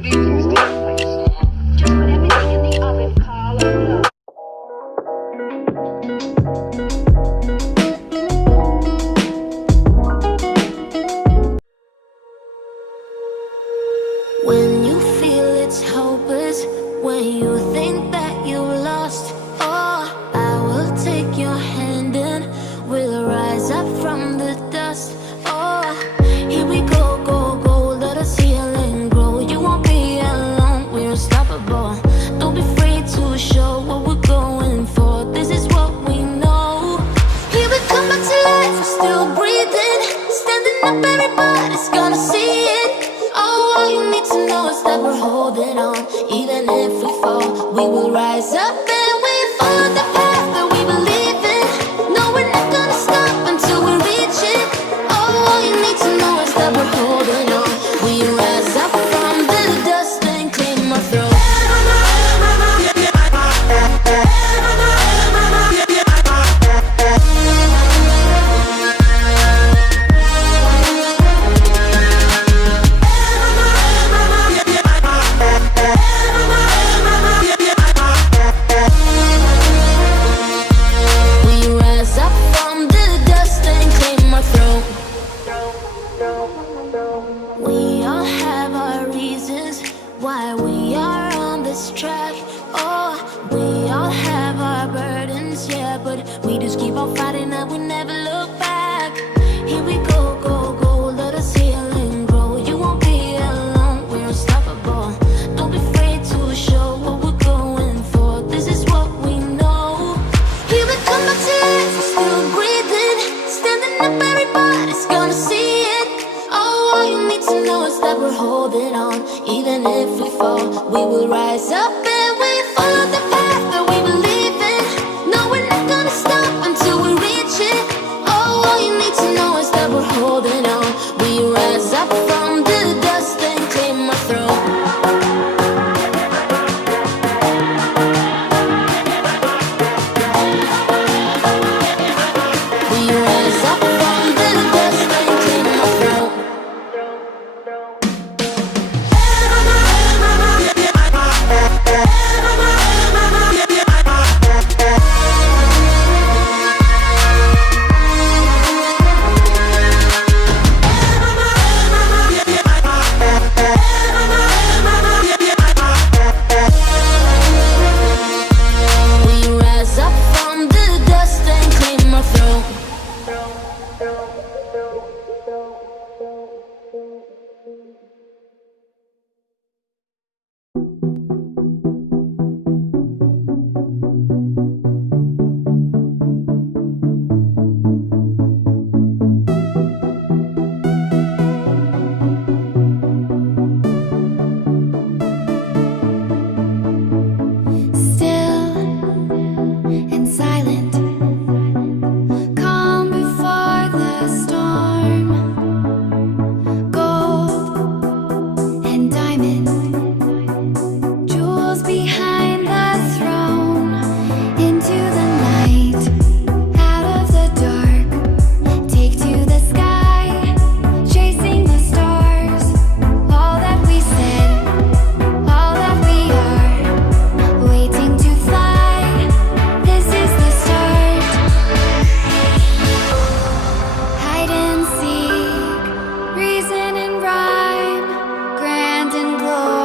When you feel it's hopeless, when you think that you lost, oh, I will take your hand and we'll rise up from the dust. Oh, here we go, go, go, let us heal and grow. You won't be alone, we're unstoppable. Don't be afraid to show what we're going for. This is what we know. Here we come back to life, we're still breathing. Standing up, everybody's gonna see it. Oh, all you need to know is that we're holding on. Even if we fall, we will rise up and we follow the path that we believe in. No, we're not gonna stop until we reach it. Oh, all you need to know is that we're holding on. We rise up from the dust and claim our throne. We all have our reasons why we are on this track. Oh, we all have our burdens, yeah, but we just keep on fighting and we never look back. Here we go, go, go, let us heal and grow. You won't be alone, we're unstoppable. Don't be afraid to show what we're going for. This is what we know. Here we come back to life, we're still breathing. Standing up, everybody's gonna see it. Oh, all you need to know is that we're holding on. Even if we fall, we will rise up and we follow the path that we believe in. No, we're not gonna stop until we reach it. Oh, all you need to know is that we're holding on. We rise up from the dust and claim our throne. We rise up from the dust and claim our throne. We rise up from the dust and claim our throne. Still and silent, calm before the storm. Gold and diamond, jewels behind the throne. Into the night, out of the dark, take to the sky, chasing the stars. All that we said, all that we are, waiting to fly. This is the start. Hide and seek, reason and rhyme, grand and glorious.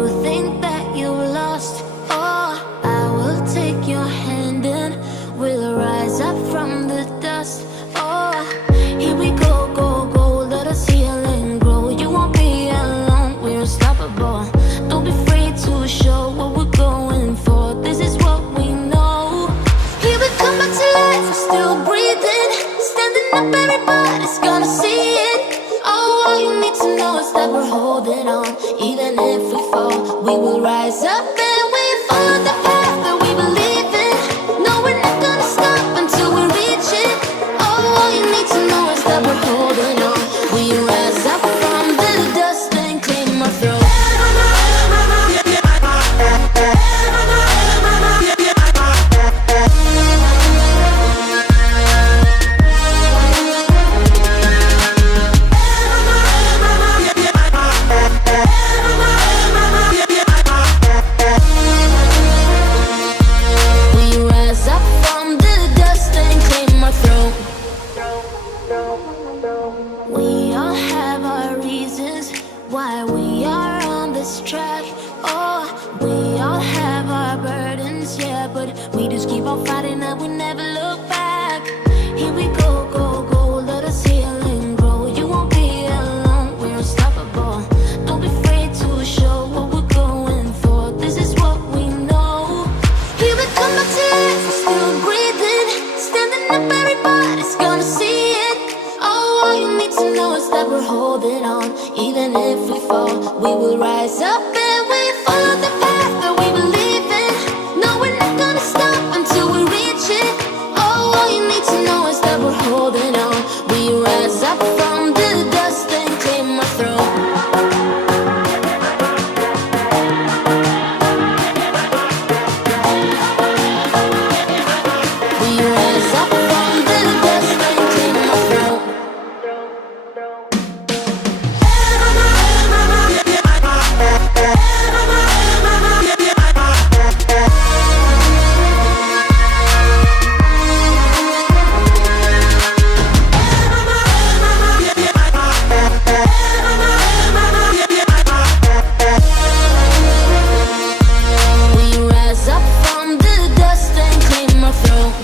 you think that you lost, oh, I will take your hand and we'll rise up from the dust. Oh, here we go, go, go, let us heal and grow. You won't be alone, we're unstoppable. Don't be afraid to show what we're going for. This is what we know. Here we come back to life, we're still breathing. Standing up, everybody's gonna see it. Oh, all you need to know is that we're holding on. Even if we fall, we will rise up and we follow the path that we believe in. No, we're not gonna stop until we reach it. Oh, all you need to know is that we're holding on. We rise up from the dust and claim our throne. We all have our reasons why we are on this track. Oh, we all have our burdens, yeah, but we just keep on fighting and we never look back. Here we go, go, go, let us heal and grow. You won't be alone, we're unstoppable. Don't be afraid to show what we're going for. This is what we know. Here we come back to life, we're still breathing. Standing up, everybody's gonna see it. Oh, all you need to know is that we're holding on. Even if we fall, we will rise up and we follow the path that we believe in. No, we're not gonna stop until we reach it. Oh, all you need to know is that we're holding on. We rise up from the dust and claim our throne. We rise up from the dust and claim our throne. We rise up from the dust and claim our throne.